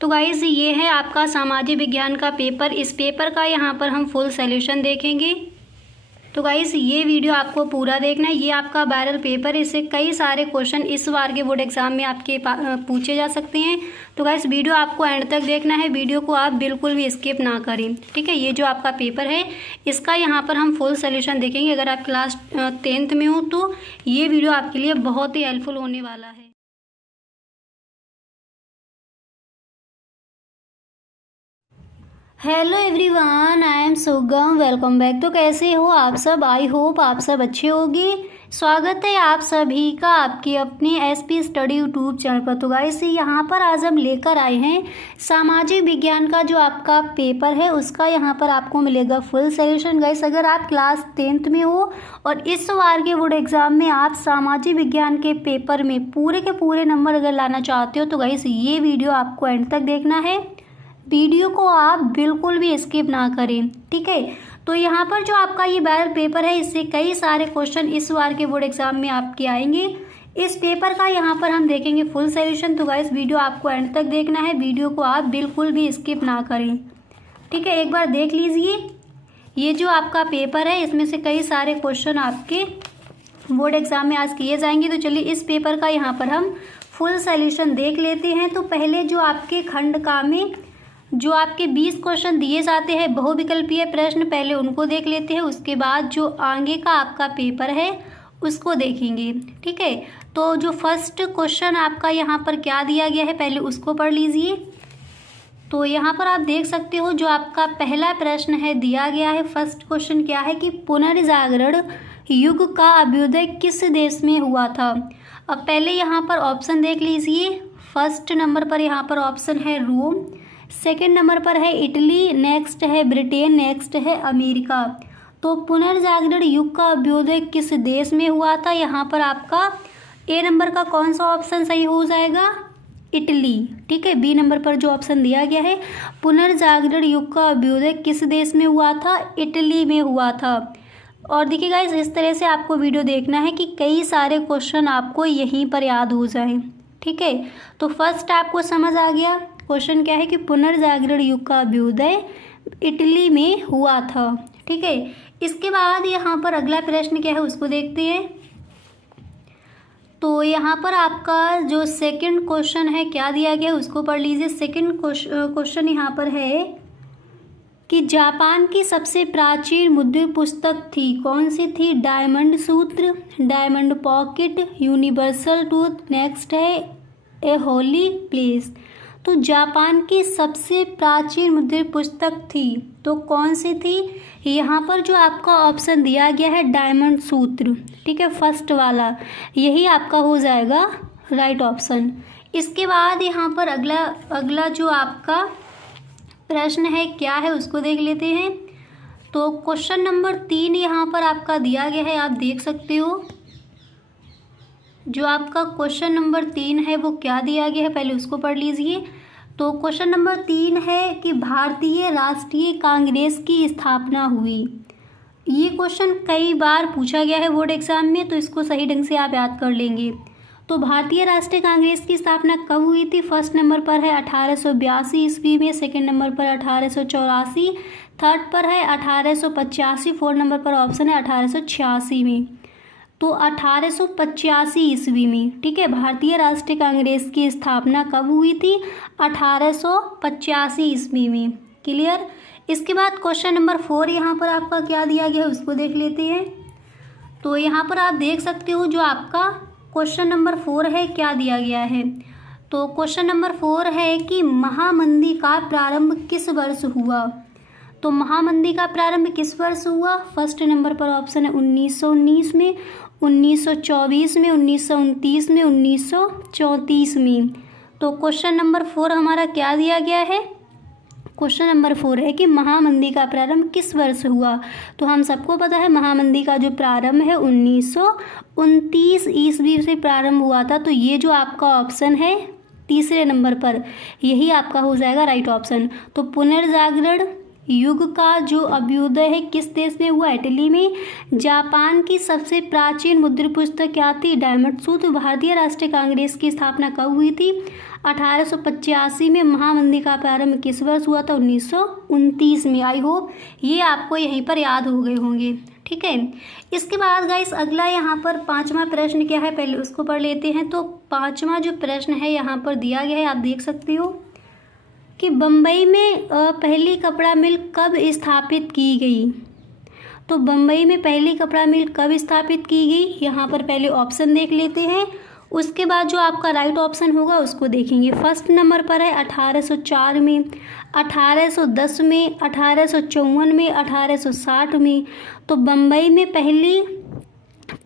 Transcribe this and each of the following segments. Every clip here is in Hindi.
तो गाइस ये है आपका सामाजिक विज्ञान का पेपर। इस पेपर का यहाँ पर हम फुल सॉल्यूशन देखेंगे। तो गाइस ये वीडियो आपको पूरा देखना है। ये आपका वायरल पेपर है, इससे कई सारे क्वेश्चन इस बार के बोर्ड एग्जाम में आपके पूछे जा सकते हैं। तो गाइस वीडियो आपको एंड तक देखना है, वीडियो को आप बिल्कुल भी स्किप ना करें, ठीक है। ये जो आपका पेपर है इसका यहाँ पर हम फुल सॉल्यूशन देखेंगे। अगर आप क्लास 10th में हो तो ये वीडियो आपके लिए बहुत ही हेल्पफुल होने वाला है। हेलो एवरीवन, आई एम सुगम, वेलकम बैक। तो कैसे हो आप सब? आई होप आप सब अच्छे होंगे। स्वागत है आप सभी का आपके अपने एसपी स्टडी यूट्यूब चैनल पर। तो गाइस यहाँ पर आज हम लेकर आए हैं सामाजिक विज्ञान का जो आपका पेपर है उसका यहाँ पर आपको मिलेगा फुल सॉल्यूशन। गाइस अगर आप क्लास 10th में हो और इस बार के बोर्ड एग्जाम में आप सामाजिक विज्ञान के पेपर में पूरे के पूरे नंबर अगर लाना चाहते हो तो गाइस ये वीडियो आपको एंड तक देखना है, वीडियो को आप बिल्कुल भी स्किप ना करें, ठीक है। तो यहाँ पर जो आपका ये वायरल पेपर है इससे कई सारे क्वेश्चन इस बार के बोर्ड एग्जाम में आपके आएंगे। इस पेपर का यहाँ पर हम देखेंगे फुल सॉल्यूशन। तो गाइस वीडियो आपको एंड तक देखना है, वीडियो को आप बिल्कुल भी स्किप ना करें, ठीक है। एक बार देख लीजिए ये जो आपका पेपर है इसमें से कई सारे क्वेश्चन आपके बोर्ड एग्जाम में आज किए जाएंगे। तो चलिए इस पेपर का यहाँ पर हम फुल सॉल्यूशन देख लेते हैं। तो पहले जो आपके खंड का में जो आपके 20 क्वेश्चन दिए जाते हैं बहुविकल्पीय प्रश्न, पहले उनको देख लेते हैं। उसके बाद जो आगे का आपका पेपर है उसको देखेंगे, ठीक है। तो जो फर्स्ट क्वेश्चन आपका यहाँ पर क्या दिया गया है पहले उसको पढ़ लीजिए। तो यहाँ पर आप देख सकते हो जो आपका पहला प्रश्न है दिया गया है। फर्स्ट क्वेश्चन क्या है कि पुनर्जागरण युग का अभ्युदय किस देश में हुआ था। अब पहले यहाँ पर ऑप्शन देख लीजिए। फर्स्ट नंबर पर यहाँ पर ऑप्शन है रोम, सेकेंड नंबर पर है इटली, नेक्स्ट है ब्रिटेन, नेक्स्ट है अमेरिका। तो पुनर्जागरण युग का अभ्युदय किस देश में हुआ था, यहाँ पर आपका ए नंबर का कौन सा ऑप्शन सही हो जाएगा, इटली, ठीक है। बी नंबर पर जो ऑप्शन दिया गया है पुनर्जागरण युग का अभ्युदय किस देश में हुआ था, इटली में हुआ था। और देखिए गाइस इस तरह से आपको वीडियो देखना है कि कई सारे क्वेश्चन आपको यहीं पर याद हो जाए, ठीक है। तो फर्स्ट आपको समझ आ गया क्वेश्चन क्या है कि पुनर्जागरण युग का अभ्युदय इटली में हुआ था, ठीक है। इसके बाद यहाँ पर अगला प्रश्न क्या है उसको देखते हैं। तो यहाँ पर आपका जो सेकंड क्वेश्चन है क्या दिया गया है उसको पढ़ लीजिए। सेकंड क्वेश्चन यहाँ पर है कि जापान की सबसे प्राचीन मुद्रित पुस्तक थी, कौन सी थी, डायमंड सूत्र, diamond pocket, universal truth, next है ए होली प्लेस। तो जापान की सबसे प्राचीन मुद्रित पुस्तक थी तो कौन सी थी, यहाँ पर जो आपका ऑप्शन दिया गया है डायमंड सूत्र, ठीक है, फर्स्ट वाला यही आपका हो जाएगा राइट ऑप्शन। इसके बाद यहाँ पर अगला जो आपका प्रश्न है क्या है उसको देख लेते हैं। तो क्वेश्चन नंबर 3 यहाँ पर आपका दिया गया है, आप देख सकते हो जो आपका क्वेश्चन नंबर 3 है वो क्या दिया गया है पहले उसको पढ़ लीजिए। तो क्वेश्चन नंबर 3 है कि भारतीय राष्ट्रीय कांग्रेस की स्थापना हुई। ये क्वेश्चन कई बार पूछा गया है बोर्ड एग्जाम में तो इसको सही ढंग से आप याद कर लेंगे। तो भारतीय राष्ट्रीय कांग्रेस की स्थापना कब हुई थी, फर्स्ट नंबर पर है 1882 ईस्वी में, सेकेंड नंबर पर 1884, थर्ड पर है 1885, फोर्थ नंबर पर ऑप्शन है 1886 में। तो 1885 ईस्वी में, ठीक है। भारतीय राष्ट्रीय कांग्रेस की स्थापना कब हुई थी, 1885 ईस्वी में, क्लियर। इसके बाद क्वेश्चन नंबर 4 यहाँ पर आपका क्या दिया गया है उसको देख लेते हैं। तो यहाँ पर आप देख सकते हो जो आपका क्वेश्चन नंबर 4 है क्या दिया गया है। तो क्वेश्चन नंबर 4 है कि महामंदी का प्रारंभ किस वर्ष हुआ। तो महामंदी का प्रारंभ किस वर्ष हुआ, फर्स्ट नंबर पर ऑप्शन है 1919 में, 1924 में, 1929 में, 1934 में। तो क्वेश्चन नंबर 4 हमारा क्या दिया गया है, क्वेश्चन नंबर 4 है कि महामंदी का प्रारंभ किस वर्ष हुआ। तो हम सबको पता है महामंदी का जो प्रारंभ है 1929 ईस्वी से प्रारंभ हुआ था। तो ये जो आपका ऑप्शन है तीसरे नंबर पर यही आपका हो जाएगा राइट ऑप्शन। तो पुनर्जागरण युग का जो अभ्युदय है किस देश में हुआ? इटली में। जापान की सबसे प्राचीन मुद्र पुस्तक क्या थी? डायमंड सूत्र। भारतीय राष्ट्रीय कांग्रेस की स्थापना कब हुई थी? 1885 में। महामंदी का प्रारंभ किस वर्ष हुआ था? 1929 में। आई होप ये आपको यहीं पर याद हो गए होंगे। ठीक है, इसके बाद गाइस अगला यहाँ पर 5वां प्रश्न क्या है, पहले उसको पढ़ लेते हैं। तो 5वां जो प्रश्न है यहाँ पर दिया गया है, आप देख सकते हो कि बम्बई में पहली कपड़ा मिल कब स्थापित की गई? तो बम्बई में पहली कपड़ा मिल कब स्थापित की गई? यहाँ पर पहले ऑप्शन देख लेते हैं, उसके बाद जो आपका राइट ऑप्शन होगा उसको देखेंगे। फर्स्ट नंबर पर है 1804 में, 1810 में, 1854 में, 1860 में। तो बम्बई में पहली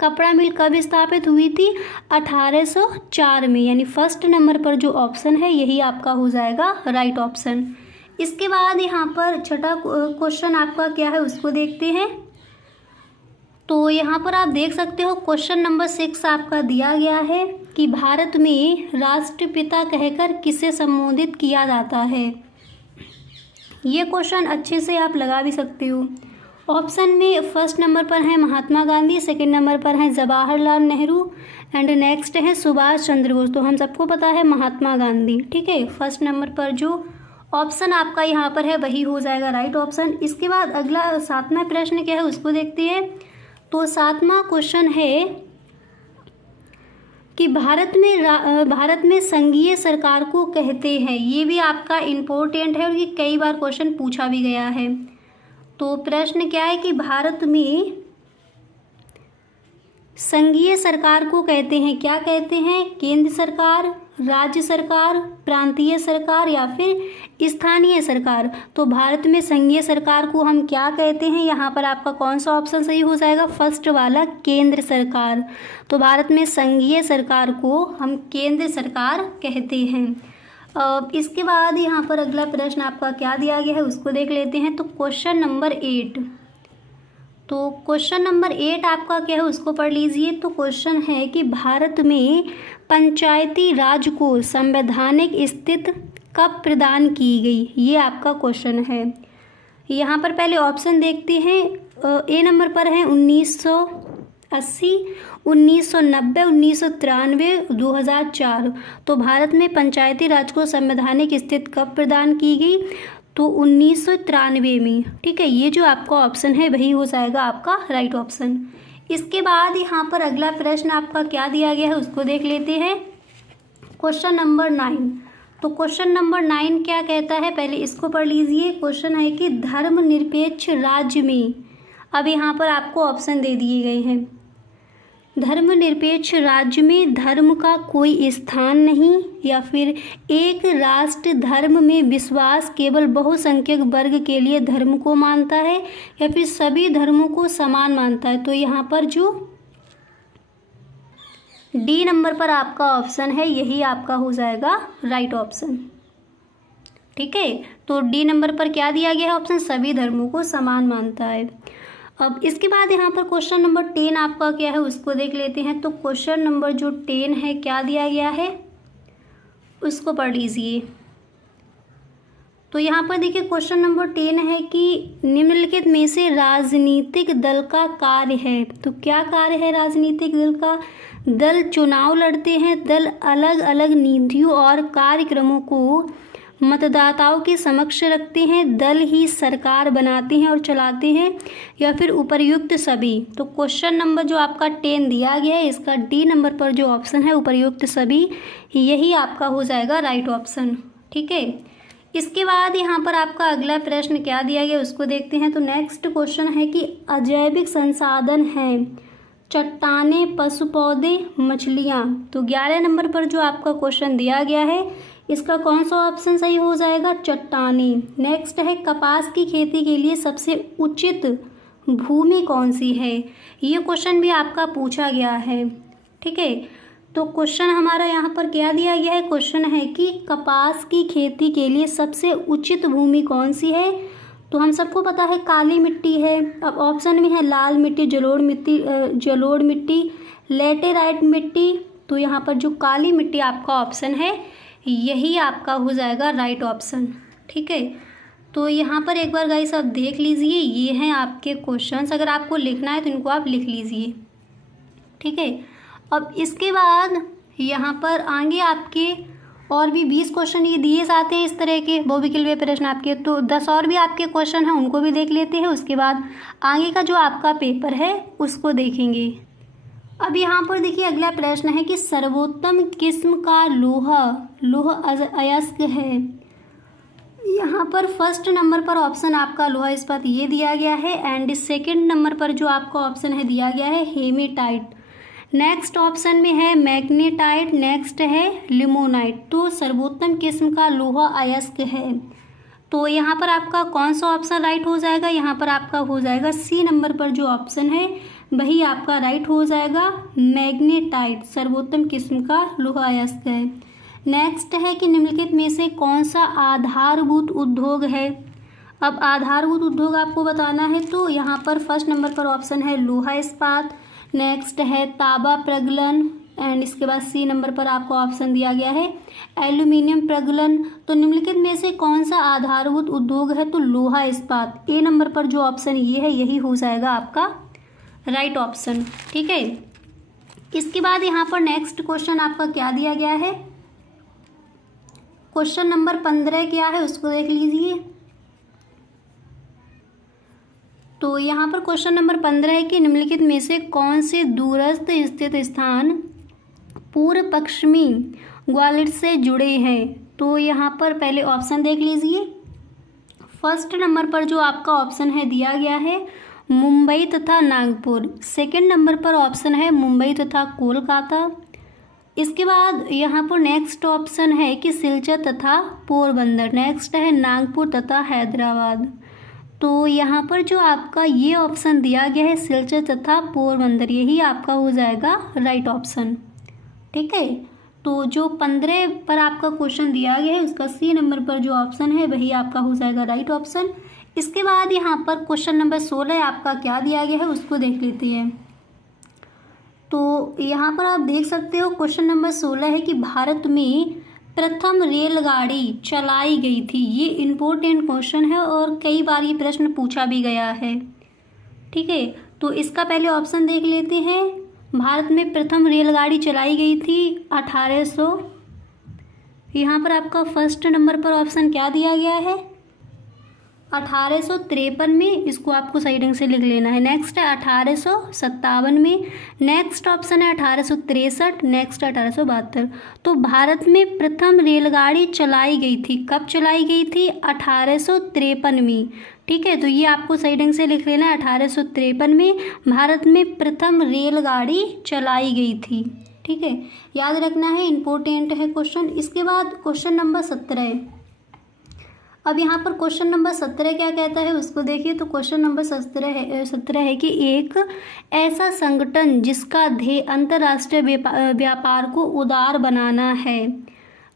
कपड़ा मिल कब स्थापित हुई थी? 1804 में, यानी फर्स्ट नंबर पर जो ऑप्शन है यही आपका हो जाएगा राइट ऑप्शन। इसके बाद यहाँ पर छठा क्वेश्चन आपका क्या है उसको देखते हैं। तो यहाँ पर आप देख सकते हो क्वेश्चन नंबर 6 आपका दिया गया है कि भारत में राष्ट्रपिता कहकर किसे संबोधित किया जाता है। ये क्वेश्चन अच्छे से आप लगा भी सकते हो। ऑप्शन में फर्स्ट नंबर पर है महात्मा गांधी, सेकंड नंबर पर है जवाहरलाल नेहरू एंड नेक्स्ट है सुभाष चंद्र बोस। तो हम सबको पता है महात्मा गांधी। ठीक है, फर्स्ट नंबर पर जो ऑप्शन आपका यहाँ पर है वही हो जाएगा राइट ऑप्शन। इसके बाद अगला 7वां प्रश्न क्या है उसको देखते हैं। तो 7वां क्वेश्चन है कि भारत में संघीय सरकार को कहते हैं। ये भी आपका इम्पोर्टेंट है और ये कई बार क्वेश्चन पूछा भी गया है। तो प्रश्न क्या है कि भारत में संघीय सरकार को कहते हैं, क्या कहते हैं? केंद्र सरकार, राज्य सरकार, प्रांतीय सरकार या फिर स्थानीय सरकार। तो भारत में संघीय सरकार को हम क्या कहते हैं? यहाँ पर आपका कौन सा ऑप्शन सही हो जाएगा? फर्स्ट वाला, केंद्र सरकार। तो भारत में संघीय सरकार को हम केंद्र सरकार कहते हैं। इसके बाद यहाँ पर अगला प्रश्न आपका क्या दिया गया है उसको देख लेते हैं। तो क्वेश्चन नंबर 8, तो क्वेश्चन नंबर 8 आपका क्या है उसको पढ़ लीजिए। तो क्वेश्चन है कि भारत में पंचायती राज को संवैधानिक स्थिति कब प्रदान की गई? ये आपका क्वेश्चन है। यहाँ पर पहले ऑप्शन देखते हैं। ए नंबर पर है 1980, 1990, 1993, 2004। तो भारत में पंचायती राज को संवैधानिक स्थिति कब प्रदान की गई? तो 1993 में। ठीक है, ये जो आपका ऑप्शन है वही हो जाएगा आपका राइट ऑप्शन। इसके बाद यहाँ पर अगला प्रश्न आपका क्या दिया गया है उसको देख लेते हैं। क्वेश्चन नंबर 9, तो क्वेश्चन नंबर 9 क्या कहता है पहले इसको पढ़ लीजिए। क्वेश्चन है कि धर्मनिरपेक्ष राज्य में, अब यहाँ पर आपको ऑप्शन दे दिए गए हैं। धर्मनिरपेक्ष राज्य में धर्म का कोई स्थान नहीं, या फिर एक राष्ट्र धर्म में विश्वास केवल बहुसंख्यक वर्ग के लिए धर्म को मानता है, या फिर सभी धर्मों को समान मानता है। तो यहाँ पर जो डी नंबर पर आपका ऑप्शन है यही आपका हो जाएगा राइट ऑप्शन। ठीक है, तो डी नंबर पर क्या दिया गया है ऑप्शन? सभी धर्मों को समान मानता है। अब इसके बाद यहाँ पर क्वेश्चन नंबर 10 आपका क्या है उसको देख लेते हैं। तो क्वेश्चन नंबर जो 10 है क्या दिया गया है उसको पढ़ लीजिए। तो यहाँ पर देखिए क्वेश्चन नंबर 10 है कि निम्नलिखित में से राजनीतिक दल का कार्य है। तो क्या कार्य है राजनीतिक दल का? दल चुनाव लड़ते हैं, दल अलग अलग नीतियों और कार्यक्रमों को मतदाताओं के समक्ष रखते हैं, दल ही सरकार बनाते हैं और चलाते हैं, या फिर उपर्युक्त सभी। तो क्वेश्चन नंबर जो आपका 10 दिया गया है इसका डी नंबर पर जो ऑप्शन है उपर्युक्त सभी, यही आपका हो जाएगा राइट ऑप्शन। ठीक है, इसके बाद यहाँ पर आपका अगला प्रश्न क्या दिया गया उसको देखते हैं। तो नेक्स्ट क्वेश्चन है कि अजैविक संसाधन हैं चट्टानें, पशु, पौधे, मछलियाँ। तो 11 नंबर पर जो आपका क्वेश्चन दिया गया है इसका कौन सा ऑप्शन सही हो जाएगा? चट्टानें। नेक्स्ट है कपास की खेती के लिए सबसे उचित भूमि कौन सी है? ये क्वेश्चन भी आपका पूछा गया है। ठीक है, तो क्वेश्चन हमारा यहाँ पर क्या दिया गया है? क्वेश्चन है कि कपास की खेती के लिए सबसे उचित भूमि कौन सी है? तो हम सबको पता है काली मिट्टी है। अब ऑप्शन में है लाल मिट्टी, जलोढ़ मिट्टी, लेटेराइट मिट्टी। तो यहाँ पर जो काली मिट्टी आपका ऑप्शन है यही आपका हो जाएगा राइट ऑप्शन। ठीक है, तो यहाँ पर एक बार गाइस आप देख लीजिए, ये हैं आपके क्वेश्चंस। अगर आपको लिखना है तो इनको आप लिख लीजिए, ठीक है। अब इसके बाद यहाँ पर आगे आपके और भी 20 क्वेश्चन ये दिए जाते हैं इस तरह के बहुविकल्पीय प्रश्न आपके, तो 10 और भी आपके क्वेश्चन हैं, उनको भी देख लेते हैं। उसके बाद आगे का जो आपका पेपर है उसको देखेंगे। अब यहाँ पर देखिए अगला प्रश्न है कि सर्वोत्तम किस्म का लौह अयस्क है। यहाँ पर फर्स्ट नंबर पर ऑप्शन आपका लोहा इस्पात ये दिया गया है, एंड सेकंड नंबर पर जो आपका ऑप्शन है दिया गया है हेमेटाइट। नेक्स्ट ऑप्शन में है मैग्नेटाइट, नेक्स्ट है लिमोनाइट। तो सर्वोत्तम किस्म का लोहा अयस्क है, तो यहाँ पर आपका कौन सा ऑप्शन राइट हो जाएगा? यहाँ पर आपका हो जाएगा सी नंबर पर जो ऑप्शन है वही आपका राइट हो जाएगा, मैग्नेटाइट सर्वोत्तम किस्म का लोहा अयस्क है। नेक्स्ट है कि निम्नलिखित में से कौन सा आधारभूत उद्योग है। अब आधारभूत उद्योग आपको बताना है, तो यहाँ पर फर्स्ट नंबर पर ऑप्शन है लोहा इस्पात, नेक्स्ट है तांबा प्रगलन, एंड इसके बाद सी नंबर पर आपको ऑप्शन दिया गया है एल्यूमिनियम प्रगलन। तो निम्नलिखित में से कौन सा आधारभूत उद्योग है? तो लोहा इस्पात। ए नंबर पर जो ऑप्शन ये है यही हो जाएगा आपका राइट ऑप्शन, ठीक है। इसके बाद यहाँ पर नेक्स्ट क्वेश्चन आपका क्या दिया गया है, क्वेश्चन नंबर 15 क्या है उसको देख लीजिए। तो यहाँ पर क्वेश्चन नंबर 15 है कि निम्नलिखित में से कौन से दूरस्थ स्थित स्थान पूर्व पश्चिमी ग्वालियर से जुड़े हैं। तो यहाँ पर पहले ऑप्शन देख लीजिए। फर्स्ट नंबर पर जो आपका ऑप्शन है दिया गया है मुंबई तथा नागपुर, सेकंड नंबर पर ऑप्शन है मुंबई तथा कोलकाता। इसके बाद यहाँ पर नेक्स्ट ऑप्शन है कि सिलचर तथा पोरबंदर, नेक्स्ट है नागपुर तथा हैदराबाद। तो यहाँ पर जो आपका ये ऑप्शन दिया गया है सिलचर तथा पोरबंदर, यही आपका हो जाएगा राइट ऑप्शन, ठीक है। तो जो 15 पर आपका क्वेश्चन दिया गया है उसका सी नंबर पर जो ऑप्शन है वही आपका हो जाएगा राइट ऑप्शन। इसके बाद यहाँ पर क्वेश्चन नंबर 16 आपका क्या दिया गया है उसको देख लेते हैं। तो यहाँ पर आप देख सकते हो क्वेश्चन नंबर 16 है कि भारत में प्रथम रेलगाड़ी चलाई गई थी। ये इम्पोर्टेंट क्वेश्चन है और कई बार ये प्रश्न पूछा भी गया है, ठीक है। तो इसका पहले ऑप्शन देख लेते हैं। भारत में प्रथम रेलगाड़ी चलाई गई थी 1800। यहाँ पर आपका फर्स्ट नंबर पर ऑप्शन क्या दिया गया है 1853 में, इसको आपको सही ढंग से लिख लेना है। नेक्स्ट है 1857 में, नेक्स्ट ऑप्शन है 1863, नेक्स्ट 1872। तो भारत में प्रथम रेलगाड़ी चलाई गई थी, कब चलाई गई थी 1853 में, ठीक है। तो ये आपको सही ढंग से लिख लेना है 1853 में भारत में प्रथम रेलगाड़ी चलाई गई थी, ठीक है। याद रखना है, इम्पोर्टेंट है क्वेश्चन। इसके बाद क्वेश्चन नंबर 17। अब यहाँ पर क्वेश्चन नंबर 17 क्या कहता है उसको देखिए। तो क्वेश्चन नंबर 17 है कि एक ऐसा संगठन जिसका ध्येय अंतर्राष्ट्रीय व्यापार को उदार बनाना है।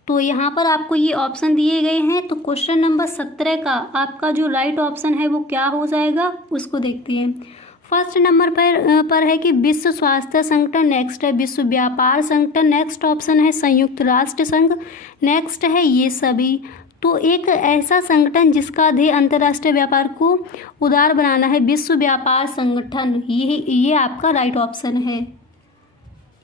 तो यहाँ पर आपको ये ऑप्शन दिए गए हैं। तो क्वेश्चन नंबर 17 का आपका जो राइट ऑप्शन है वो क्या हो जाएगा उसको देखते हैं। फर्स्ट नंबर पर है कि विश्व स्वास्थ्य संगठन, नेक्स्ट है विश्व व्यापार संगठन, नेक्स्ट ऑप्शन है संयुक्त राष्ट्र संघ, नेक्स्ट है ये सभी। तो एक ऐसा संगठन जिसका ध्येय अंतर्राष्ट्रीय व्यापार को उदार बनाना है, विश्व व्यापार संगठन, ये आपका राइट ऑप्शन है।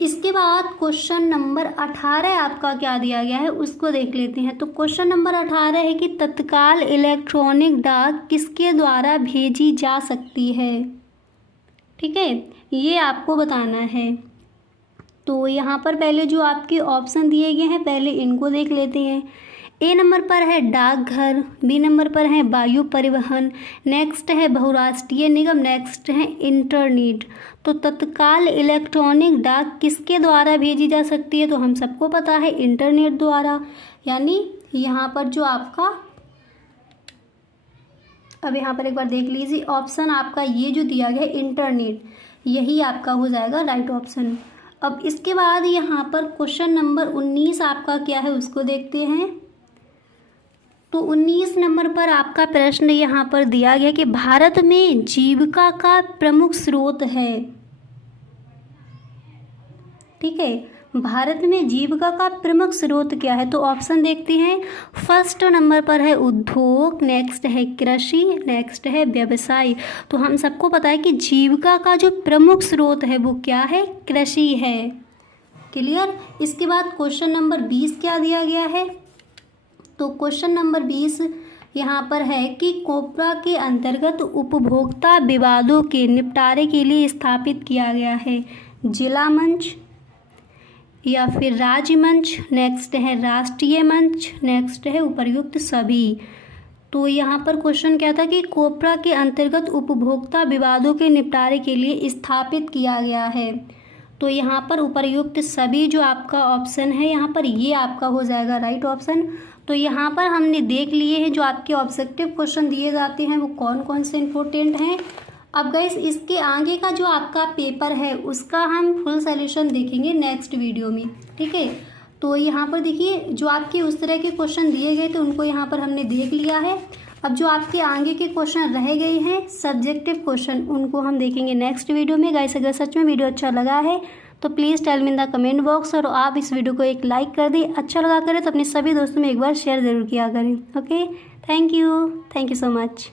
इसके बाद क्वेश्चन नंबर 18 आपका क्या दिया गया है उसको देख लेते हैं। तो क्वेश्चन नंबर 18 है कि तत्काल इलेक्ट्रॉनिक डाक किसके द्वारा भेजी जा सकती है, ठीक है, ये आपको बताना है। तो यहाँ पर पहले जो आपके ऑप्शन दिए गए हैं पहले इनको देख लेते हैं। ए नंबर पर है डाकघर, बी नंबर पर है वायु परिवहन, नेक्स्ट है बहुराष्ट्रीय निगम, नेक्स्ट है इंटरनेट। तो तत्काल इलेक्ट्रॉनिक डाक किसके द्वारा भेजी जा सकती है? तो हम सबको पता है इंटरनेट द्वारा, यानी यहाँ पर जो आपका, अब यहाँ पर एक बार देख लीजिए ऑप्शन आपका ये जो दिया गया है इंटरनेट, यही आपका हो जाएगा राइट ऑप्शन। अब इसके बाद यहाँ पर क्वेश्चन नंबर 19 आपका क्या है उसको देखते हैं। तो 19 नंबर पर आपका प्रश्न यहाँ पर दिया गया कि भारत में जीविका का प्रमुख स्रोत है, ठीक है। भारत में जीविका का प्रमुख स्रोत क्या है? तो ऑप्शन देखते हैं। फर्स्ट नंबर पर है उद्योग, नेक्स्ट है कृषि, नेक्स्ट है व्यवसाय। तो हम सबको पता है कि जीविका का जो प्रमुख स्रोत है वो क्या है? कृषि है। क्लियर। इसके बाद क्वेश्चन नंबर 20 क्या दिया गया है? तो क्वेश्चन नंबर 20 यहाँ पर है कि कोपरा के अंतर्गत उपभोक्ता विवादों के निपटारे के लिए स्थापित किया गया है जिला मंच या फिर राज्य मंच, नेक्स्ट है राष्ट्रीय मंच, नेक्स्ट है उपर्युक्त सभी। तो यहाँ पर क्वेश्चन क्या था कि कोपरा के अंतर्गत उपभोक्ता विवादों के निपटारे के लिए स्थापित किया गया है। तो यहाँ पर उपर्युक्त सभी जो आपका ऑप्शन है यहाँ पर ये आपका हो जाएगा राइट ऑप्शन। तो यहाँ पर हमने देख लिए हैं जो आपके ऑब्जेक्टिव क्वेश्चन दिए जाते हैं वो कौन कौन से इम्पोर्टेंट हैं। अब गाइस इसके आगे का जो आपका पेपर है उसका हम फुल सॉल्यूशन देखेंगे नेक्स्ट वीडियो में, ठीक है। तो यहाँ पर देखिए जो आपके उस तरह के क्वेश्चन दिए गए थे उनको यहाँ पर हमने देख लिया है। अब जो आपके आगे के क्वेश्चन रह गए हैं सब्जेक्टिव क्वेश्चन उनको हम देखेंगे नेक्स्ट वीडियो में। गाइस अगर सच में वीडियो अच्छा लगा है तो please tell me in the comment box और आप इस वीडियो को एक लाइक कर दें। अच्छा लगा करें तो अपने सभी दोस्तों में एक बार शेयर ज़रूर किया करें। Okay, thank you so much.